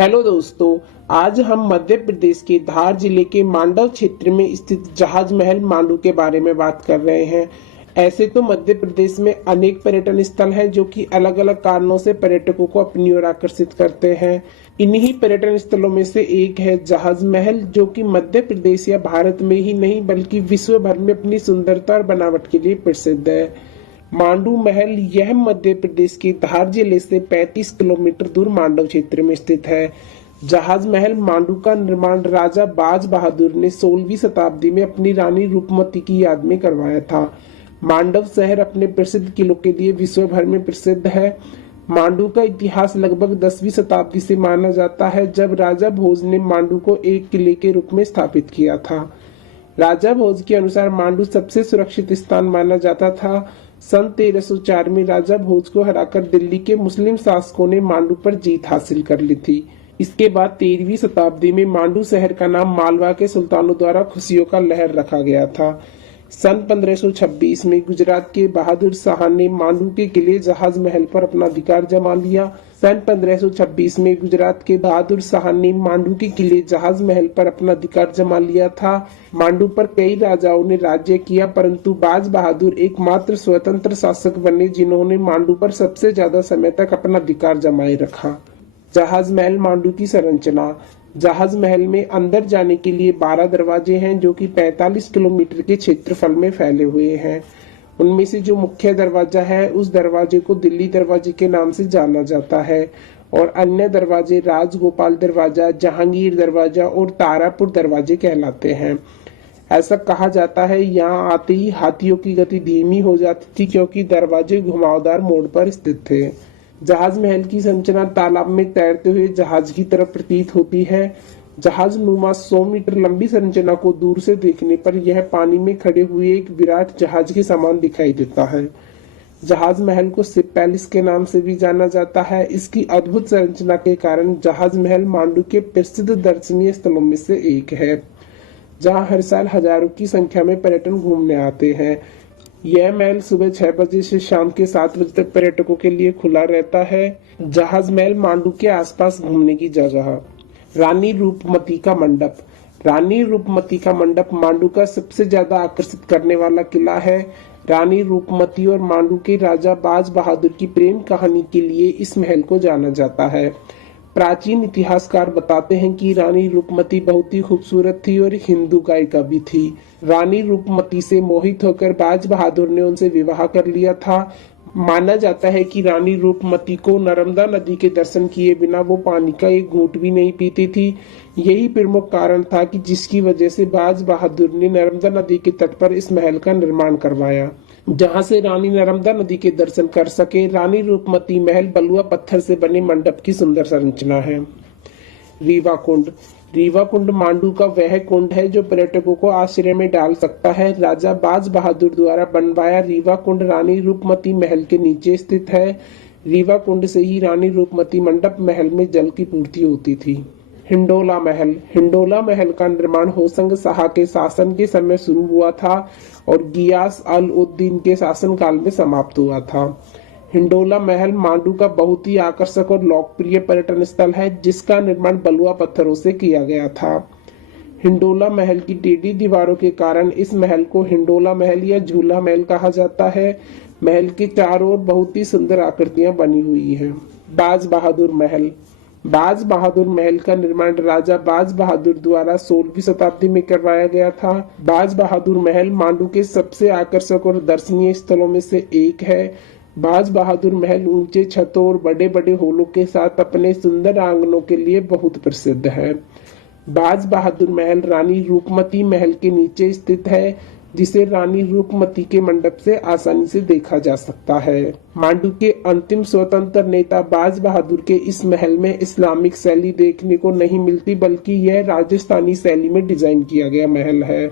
Hello दोस्तों, आज हम मध्य प्रदेश के धार जिले के मांडव क्षेत्र में स्थित जहाज महल मांडू के बारे में बात कर रहे हैं। ऐसे तो मध्य प्रदेश में अनेक पर्यटन स्थल हैं जो कि अलग अलग कारणों से पर्यटकों को अपनी ओर आकर्षित करते हैं। इन्हीं पर्यटन स्थलों में से एक है जहाज महल, जो कि मध्य प्रदेश या भारत में ही नहीं बल्कि विश्व भर में अपनी सुंदरता और बनावट के लिए प्रसिद्ध है। मांडू महल यह मध्य प्रदेश के धार जिले से 35 किलोमीटर दूर मांडव क्षेत्र में स्थित है। जहाज महल मांडू का निर्माण राजा बाज बहादुर ने 16वीं शताब्दी में अपनी रानी रूपमती की याद में करवाया था। मांडव शहर अपने प्रसिद्ध किलों के लिए विश्व भर में प्रसिद्ध है। मांडू का इतिहास लगभग 10वीं शताब्दी से माना जाता है, जब राजा भोज ने मांडू को एक किले के रूप में स्थापित किया था। राजा भोज के अनुसार मांडू सबसे सुरक्षित स्थान माना जाता था। सन 1304 में राजा भोज को हराकर दिल्ली के मुस्लिम शासकों ने मांडू पर जीत हासिल कर ली थी। इसके बाद 13वीं शताब्दी में मांडू शहर का नाम मालवा के सुल्तानों द्वारा खुशियों का लहर रखा गया था। सन 1526 में गुजरात के बहादुर शाह ने मांडू के किले जहाज महल पर अपना अधिकार जमा लिया। सन 1526 में गुजरात के बहादुर शाह ने मांडू के किले जहाज महल पर अपना अधिकार जमा लिया था। मांडू पर कई राजाओं ने राज्य किया, परंतु बाज बहादुर एकमात्र स्वतंत्र शासक बने जिन्होंने मांडू पर सबसे ज्यादा समय तक अपना अधिकार जमाए रखा। जहाज महल मांडू की संरचना। जहाज महल में अंदर जाने के लिए 12 दरवाजे हैं जो कि 45 किलोमीटर के क्षेत्रफल में फैले हुए हैं। उनमें से जो मुख्य दरवाजा है उस दरवाजे को दिल्ली दरवाजे के नाम से जाना जाता है और अन्य दरवाजे राजगोपाल दरवाजा, जहांगीर दरवाजा और तारापुर दरवाजे कहलाते हैं। ऐसा कहा जाता है यहाँ आते ही हाथियों की गति धीमी हो जाती थी क्योंकि दरवाजे घुमावदार मोड़ पर स्थित थे। जहाज महल की संरचना तालाब में तैरते हुए जहाज की तरह प्रतीत होती है। जहाज नुमा 100 मीटर लंबी संरचना को दूर से देखने पर यह पानी में खड़े हुए एक विराट जहाज के समान दिखाई देता है। जहाज महल को शिप पैलेस के नाम से भी जाना जाता है। इसकी अद्भुत संरचना के कारण जहाज महल मांडू के प्रसिद्ध दर्शनीय स्थलों में से एक है, जहां हर साल हजारों की संख्या में पर्यटन घूमने आते हैं। यह महल सुबह 6 बजे से शाम के 7 बजे तक पर्यटकों के लिए खुला रहता है। जहाज महल मांडू के आसपास घूमने की जगह। रानी रूपमती का मंडप। रानी रूपमती का मंडप मांडू का सबसे ज्यादा आकर्षित करने वाला किला है। रानी रूपमती और मांडू के राजा बाज बहादुर की प्रेम कहानी के लिए इस महल को जाना जाता है। प्राचीन इतिहासकार बताते हैं कि रानी रूपमती बहुत ही खूबसूरत थी और हिंदू गायिका भी थी। रानी रूपमती से मोहित होकर बाज बहादुर ने उनसे विवाह कर लिया था। माना जाता है कि रानी रूपमती को नर्मदा नदी के दर्शन किए बिना वो पानी का एक घूंट भी नहीं पीती थी। यही प्रमुख कारण था कि जिसकी वजह से बाज बहादुर ने नर्मदा नदी के तट पर इस महल का निर्माण करवाया, जहां से रानी नर्मदा नदी के दर्शन कर सके। रानी रूपमती महल बलुआ पत्थर से बने मंडप की सुंदर संरचना है। रीवा कुंड। रीवा कुंड मांडू का वह कुंड है जो पर्यटकों को आश्चर्य में डाल सकता है। राजा बाज बहादुर द्वारा बनवाया रीवा कुंड रानी रूपमती महल के नीचे स्थित है। रीवा कुंड से ही रानी रूपमती मंडप महल में जल की पूर्ति होती थी। हिंडोला महल। हिंडोला महल का निर्माण होशंग शाह के शासन के समय शुरू हुआ था और गियास अल उद्दीन के शासनकाल में समाप्त हुआ था। हिंडोला महल मांडू का बहुत ही आकर्षक और लोकप्रिय पर्यटन स्थल है, जिसका निर्माण बलुआ पत्थरों से किया गया था। हिंडोला महल की टेढ़ी दीवारों के कारण इस महल को हिंडोला महल या झूला महल कहा जाता है। महल के चारों ओर बहुत ही सुंदर आकृतियां बनी हुई हैं। बाज बहादुर महल। बाज बहादुर महल का निर्माण राजा बाज बहादुर द्वारा 16वीं शताब्दी में करवाया गया था। बाज बहादुर महल मांडू के सबसे आकर्षक और दर्शनीय स्थलों में से एक है। बाज बहादुर महल ऊंचे छतों और बड़े बड़े होलों के साथ अपने सुंदर आंगनों के लिए बहुत प्रसिद्ध है। बाज बहादुर महल रानी रूपमती महल के नीचे स्थित है, जिसे रानी रूपमती के मंडप से आसानी से देखा जा सकता है। मांडू के अंतिम स्वतंत्र नेता बाज बहादुर के इस महल में इस्लामिक शैली देखने को नहीं मिलती, बल्कि यह राजस्थानी शैली में डिजाइन किया गया महल है।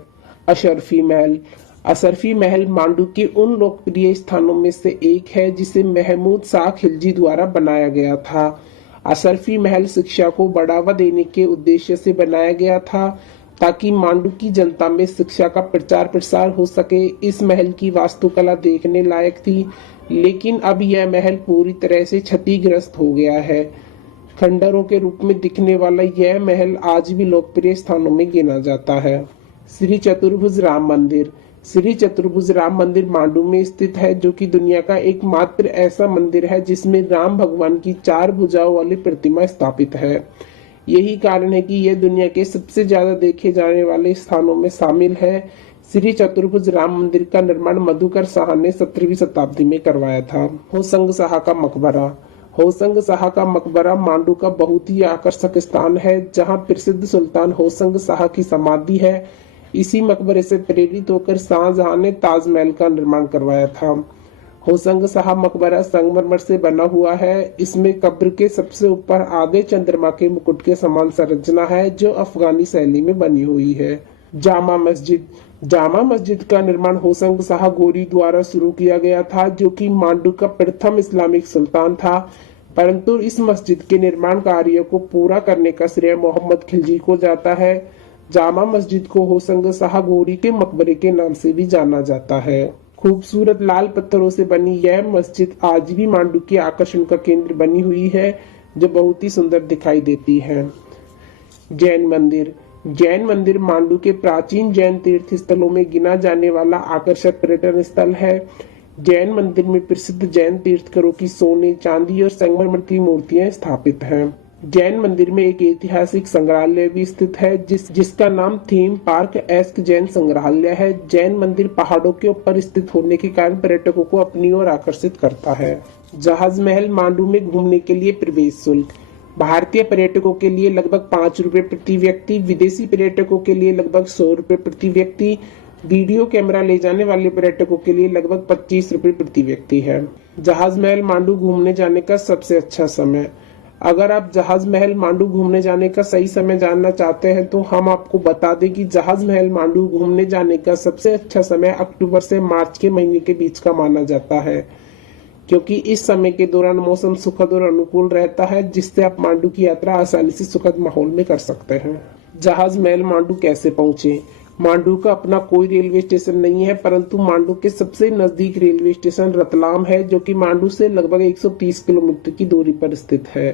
अशरफी महल। अशरफी महल मांडू के उन लोकप्रिय स्थानों में से एक है जिसे महमूद शाह खिलजी द्वारा बनाया गया था। अशरफी महल शिक्षा को बढ़ावा देने के उद्देश्य से बनाया गया था ताकि मांडू की जनता में शिक्षा का प्रचार प्रसार हो सके। इस महल की वास्तुकला देखने लायक थी, लेकिन अब यह महल पूरी तरह से क्षतिग्रस्त हो गया है। खंडरों के रूप में दिखने वाला यह महल आज भी लोकप्रिय स्थानों में गिना जाता है। श्री चतुर्भुज राम मंदिर। श्री चतुर्भुज राम मंदिर मांडू में स्थित है, जो कि दुनिया का एकमात्र ऐसा मंदिर है जिसमें राम भगवान की 4 भुजाओं वाली प्रतिमा स्थापित है। यही कारण है कि यह दुनिया के सबसे ज्यादा देखे जाने वाले स्थानों में शामिल है। श्री चतुर्भुज राम मंदिर का निर्माण मधुकर शाह ने 17वीं शताब्दी में करवाया था। होशंग शाह का मकबरा। होशंग शाह का मकबरा मांडू का बहुत ही आकर्षक स्थान है, जहां प्रसिद्ध सुल्तान होशंग शाह की समाधि है। इसी मकबरे से प्रेरित होकर शाहजहां ने ताजमहल का निर्माण करवाया था। होशंग शाह मकबरा संगमरमर से बना हुआ है। इसमें कब्र के सबसे ऊपर आधे चंद्रमा के मुकुट के समान संरचना है, जो अफगानी शैली में बनी हुई है। जामा मस्जिद। जामा मस्जिद का निर्माण होशंग शाह गोरी द्वारा शुरू किया गया था, जो कि मांडू का प्रथम इस्लामिक सुल्तान था। परंतु इस मस्जिद के निर्माण कार्य को पूरा करने का श्रेय मोहम्मद खिलजी को जाता है। जामा मस्जिद को होशंग शाह गोरी के मकबरे के नाम से भी जाना जाता है। खूबसूरत लाल पत्थरों से बनी यह मस्जिद आज भी मांडू के आकर्षण का केंद्र बनी हुई है, जो बहुत ही सुंदर दिखाई देती है। जैन मंदिर। जैन मंदिर मांडू के प्राचीन जैन तीर्थ स्थलों में गिना जाने वाला आकर्षक पर्यटन स्थल है। जैन मंदिर में प्रसिद्ध जैन तीर्थंकरों की सोने, चांदी और संगमरमर की मूर्तियां स्थापित हैं। जैन मंदिर में एक ऐतिहासिक संग्रहालय भी स्थित है, जिसका नाम थीम पार्क एस्क जैन संग्रहालय है। जैन मंदिर पहाड़ों के ऊपर स्थित होने के कारण पर्यटकों को अपनी ओर आकर्षित करता है। जहाज महल मांडू में घूमने के लिए प्रवेश शुल्क। भारतीय पर्यटकों के लिए लगभग 5 रुपए प्रति व्यक्ति, विदेशी पर्यटकों के लिए लगभग 100 रुपए प्रति व्यक्ति, वीडियो कैमरा ले जाने वाले पर्यटकों के लिए लगभग 25 रुपए प्रति व्यक्ति है। जहाज महल मांडू घूमने जाने का सबसे अच्छा समय। अगर आप जहाज महल मांडू घूमने जाने का सही समय जानना चाहते हैं तो हम आपको बता दें कि जहाज महल मांडू घूमने जाने का सबसे अच्छा समय अक्टूबर से मार्च के महीने के बीच का माना जाता है, क्योंकि इस समय के दौरान मौसम सुखद और अनुकूल रहता है, जिससे आप मांडू की यात्रा आसानी से सुखद माहौल में कर सकते हैं। जहाज महल मांडू कैसे पहुंचे। मांडू का अपना कोई रेलवे स्टेशन नहीं है, परंतु मांडू के सबसे नजदीक रेलवे स्टेशन रतलाम है, जो कि मांडू से लगभग 130 किलोमीटर की दूरी पर स्थित है।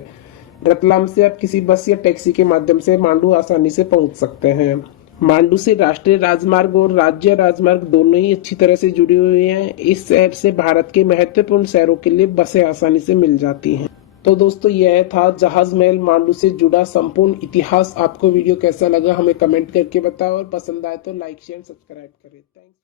रतलाम से आप किसी बस या टैक्सी के माध्यम से मांडू आसानी से पहुंच सकते हैं। मांडू से राष्ट्रीय राजमार्ग और राज्य राजमार्ग दोनों ही अच्छी तरह से जुड़े हुए हैं। इस शहर से भारत के महत्वपूर्ण शहरों के लिए बसें आसानी से मिल जाती हैं। तो दोस्तों, यह था जहाज महल मांडू से जुड़ा संपूर्ण इतिहास। आपको वीडियो कैसा लगा हमें कमेंट करके बताओ, और पसंद आए तो लाइक शेयर सब्सक्राइब करें। थैंक्स।